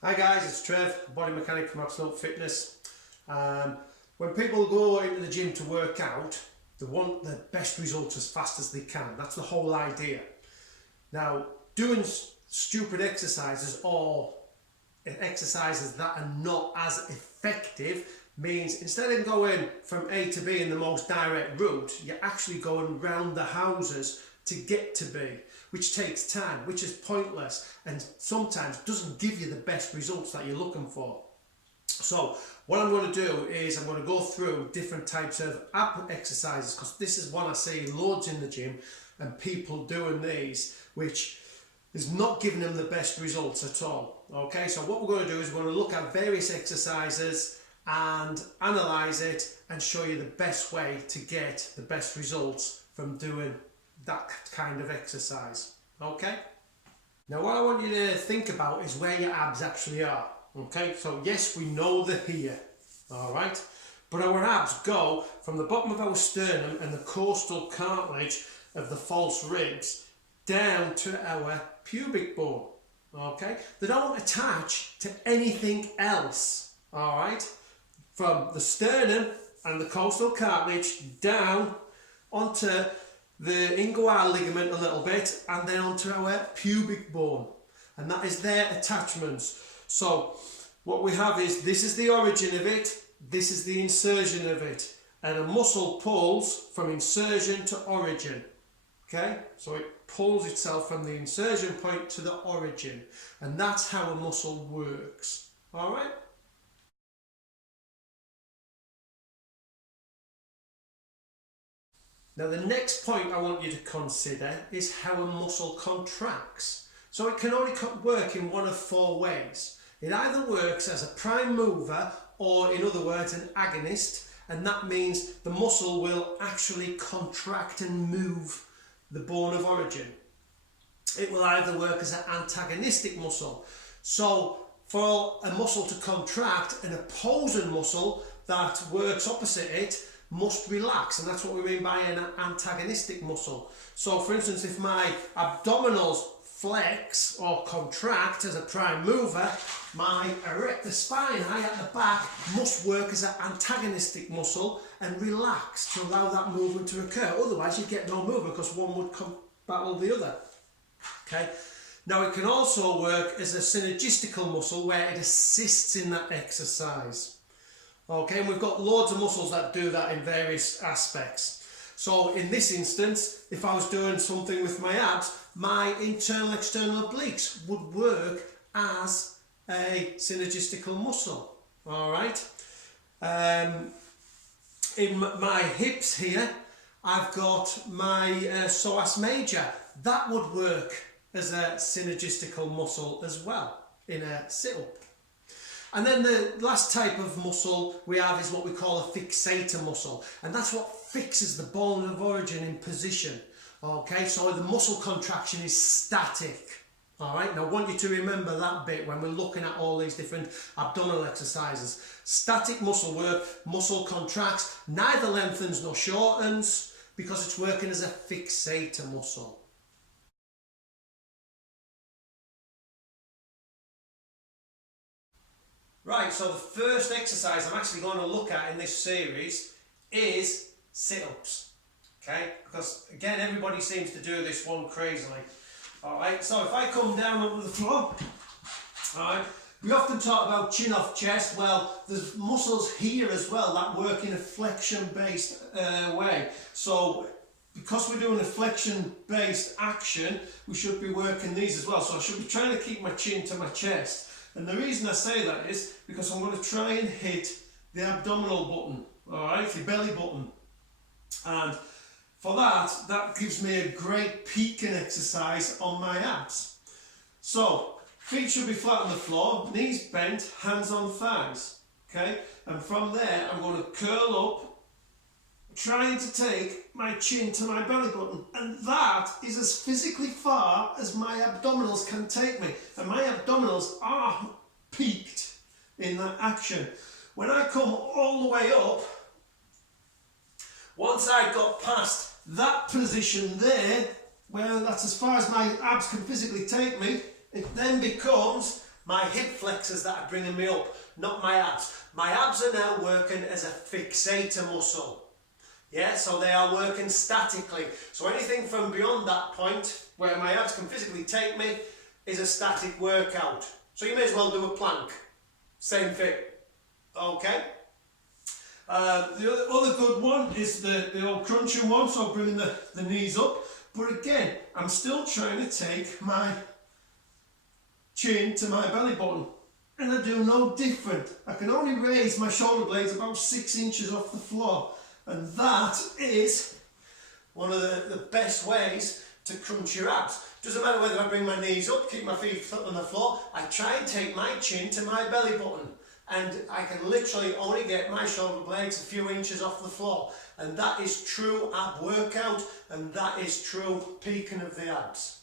Hi guys, it's Trev, body mechanic from Absolute Fitness. When people go into the gym to work out, they want the best results as fast as they can. That's the whole idea. Now, doing stupid exercises or exercises that are not as effective means instead of going from A to B in the most direct route, you're actually going round the houses to get to B, which takes time, which is pointless, and sometimes doesn't give you the best results that you're looking for. So what I'm going to do is I'm going to go through different types of ab exercises, because this is one I see loads in the gym and people doing these, which is not giving them the best results at all. Okay, so what we're going to do is we're going to look at various exercises and analyze it and show you the best way to get the best results from doing that kind of exercise. Okay, now what I want you to think about is where your abs actually are. Okay, so yes, we know they're here, all right, but our abs go from the bottom of our sternum and the costal cartilage of the false ribs down to our pubic bone. Okay, they don't attach to anything else. All right, from the sternum and the costal cartilage down onto the inguinal ligament a little bit, and then onto our pubic bone, and that is their attachments. So what we have is, this is the origin of it, this is the insertion of it, and a muscle pulls from insertion to origin. Okay, so it pulls itself from the insertion point to the origin, and that's how a muscle works. All right. Now the next point I want you to consider is how a muscle contracts. So it can only work in one of four ways. It either works as a prime mover, or in other words an agonist, and that means the muscle will actually contract and move the bone of origin. It will either work as an antagonistic muscle. So for a muscle to contract, an opposing muscle that works opposite it must relax, and that's what we mean by an antagonistic muscle. So for instance, if my abdominals flex or contract as a prime mover, my erector spine high at the back must work as an antagonistic muscle and relax to allow that movement to occur. Otherwise you get no movement, because one would battle the other. Okay. Now it can also work as a synergistical muscle where it assists in that exercise. Okay, and we've got loads of muscles that do that in various aspects. So in this instance, if I was doing something with my abs, my internal external obliques would work as a synergistical muscle. All right. In my hips here, I've got my psoas major. That would work as a synergistical muscle as well in a sit-up. And then the last type of muscle we have is what we call a fixator muscle, and that's what fixes the bone of origin in position. Okay, so the muscle contraction is static. All right, now I want you to remember that bit when we're looking at all these different abdominal exercises. Static muscle work, muscle contracts, neither lengthens nor shortens, because it's working as a fixator muscle. Right, so the first exercise I'm actually going to look at in this series is sit-ups. Okay, because again, everybody seems to do this one crazily. Alright, so if I come down onto the floor, alright, we often talk about chin off chest. Well, there's muscles here as well that work in a flexion-based way. So because we're doing a flexion-based action, we should be working these as well. So I should be trying to keep my chin to my chest. And the reason I say that is because I'm going to try and hit the abdominal button, alright, the belly button. And for that gives me a great peaking exercise on my abs. So, feet should be flat on the floor, knees bent, hands on thighs. Okay, and from there I'm going to curl up, trying to take my chin to my belly button, and that is as physically far as my abdominals can take me, and my abdominals are peaked in that action. When I come all the way up, once I got past that position there, where that's as far as my abs can physically take me, it then becomes my hip flexors that are bringing me up, not my abs. My abs are now working as a fixator muscle. Yeah, so they are working statically. So anything from beyond that point, where my abs can physically take me, is a static workout. So you may as well do a plank. Same thing. Okay? The other good one is the old crunching one, so bringing the knees up. But again, I'm still trying to take my chin to my belly button. And I do no different. I can only raise my shoulder blades about 6 inches off the floor. And that is one of the best ways to crunch your abs. Doesn't matter whether I bring my knees up, keep my feet on the floor, I try and take my chin to my belly button. And I can literally only get my shoulder blades a few inches off the floor. And that is true ab workout, and that is true peaking of the abs.